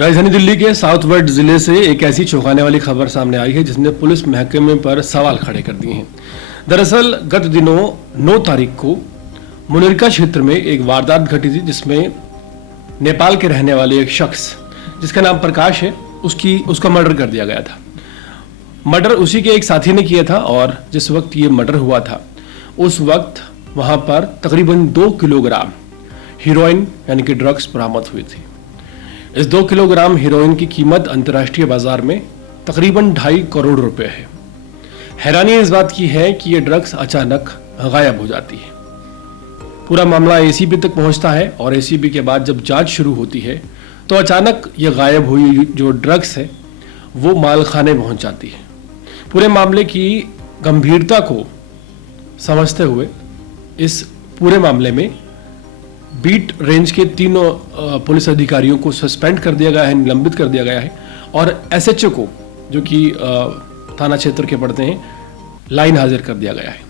राजधानी दिल्ली के south west जिले से एक ऐसी चौंकाने वाली खबर सामने आई है जिसने पुलिस महकमे पर सवाल खड़े कर दिए हैं। दरअसल गत दिनों 9 तारीख को मुनिरका क्षेत्र में एक वारदात घटी थी जिसमें नेपाल के रहने वाले एक शख्स जिसका नाम प्रकाश है उसका मर्डर कर दिया गया था। मर्डर उसी के एक साथी ने किया था और जिस वक्त ये मर्डर हुआ था उस वक्त वहां पर तकरीबन 2 किलोग्राम हीरोइन यानी कि ड्रग्स बरामद हुई थी। इस 2 किलोग्राम हीरोइन की कीमत अंतर्राष्ट्रीय बाजार में तकरीबन 2.5 करोड़ रुपए है। हैरानी इस बात की है कि ये ड्रग्स अचानक गायब हो जाती है। पूरा मामला एसीबी तक पहुंचता है और एसीबी के बाद जब जांच शुरू होती है तो अचानक ये गायब हुई जो ड्रग्स है वो मालखाने पहुंच जाती है। पूरे मामले की गंभीरता को समझते हुए इस पूरे मामले में बीट रेंज के 3 पुलिस अधिकारियों को सस्पेंड कर दिया गया है, निलंबित कर दिया गया है और एसएचओ को जो कि थाना क्षेत्र के पड़ते हैं लाइन हाजिर कर दिया गया है।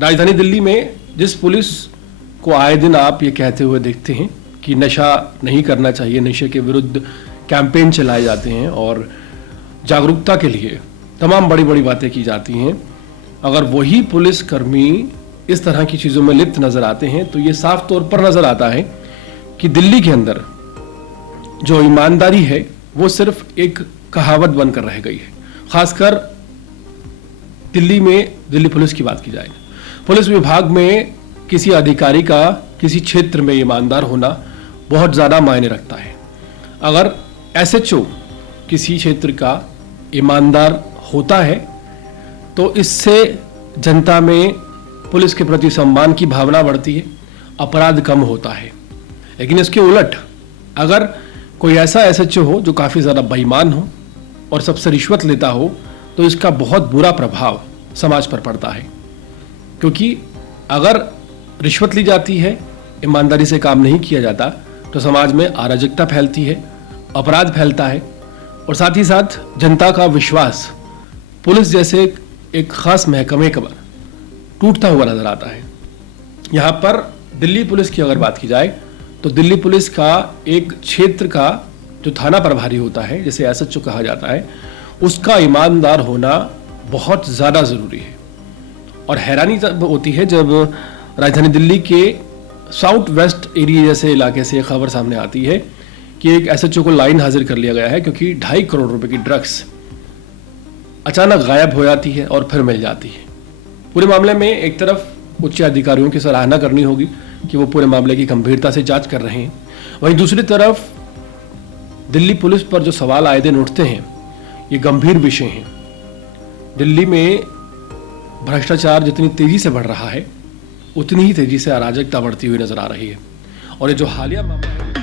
राजधानी दिल्ली में जिस पुलिस को आए दिन आप ये कहते हुए देखते हैं कि नशा नहीं करना चाहिए, नशे के विरुद्ध कैंपेन चलाए जाते हैं और जागरूकता के लिए तमाम बड़ी बड़ी बातें की जाती हैं, अगर वही पुलिसकर्मी इस तरह की चीज़ों में लिप्त नजर आते हैं तो ये साफ तौर पर नजर आता है कि दिल्ली के अंदर जो ईमानदारी है वो सिर्फ एक कहावत बनकर रह गई है। खासकर दिल्ली में दिल्ली पुलिस की बात की जाए, पुलिस विभाग में किसी अधिकारी का किसी क्षेत्र में ईमानदार होना बहुत ज़्यादा मायने रखता है। अगर एसएचओ किसी क्षेत्र का ईमानदार होता है तो इससे जनता में पुलिस के प्रति सम्मान की भावना बढ़ती है, अपराध कम होता है। लेकिन इसके उलट अगर कोई ऐसा एसएचओ हो जो काफ़ी ज़्यादा बेईमान हो और सबसे रिश्वत लेता हो तो इसका बहुत बुरा प्रभाव समाज पर पड़ता है, क्योंकि अगर रिश्वत ली जाती है, ईमानदारी से काम नहीं किया जाता तो समाज में अराजकता फैलती है, अपराध फैलता है और साथ ही साथ जनता का विश्वास पुलिस जैसे एक खास महकमे पर टूटता हुआ नजर आता है। यहाँ पर दिल्ली पुलिस की अगर बात की जाए तो दिल्ली पुलिस का एक क्षेत्र का जो थाना प्रभारी होता है, जिसे एसएचओ कहा जाता है, उसका ईमानदार होना बहुत ज़्यादा ज़रूरी है। और हैरानी तब होती है जब राजधानी दिल्ली के साउथ वेस्ट एरिया जैसे इलाके से खबर सामने आती है कि एक एसएचओ को लाइन हाजिर कर लिया गया है क्योंकि 2.5 करोड़ रुपए की ड्रग्स अचानक गायब हो जाती है और फिर मिल जाती है। पूरे मामले में एक तरफ उच्च अधिकारियों की सराहना करनी होगी कि वो पूरे मामले की गंभीरता से जांच कर रहे हैं, वहीं दूसरी तरफ दिल्ली पुलिस पर जो सवाल आए दिन उठते हैं ये गंभीर विषय हैं। दिल्ली में भ्रष्टाचार जितनी तेजी से बढ़ रहा है उतनी ही तेजी से अराजकता बढ़ती हुई नजर आ रही है और ये जो हालिया मामला है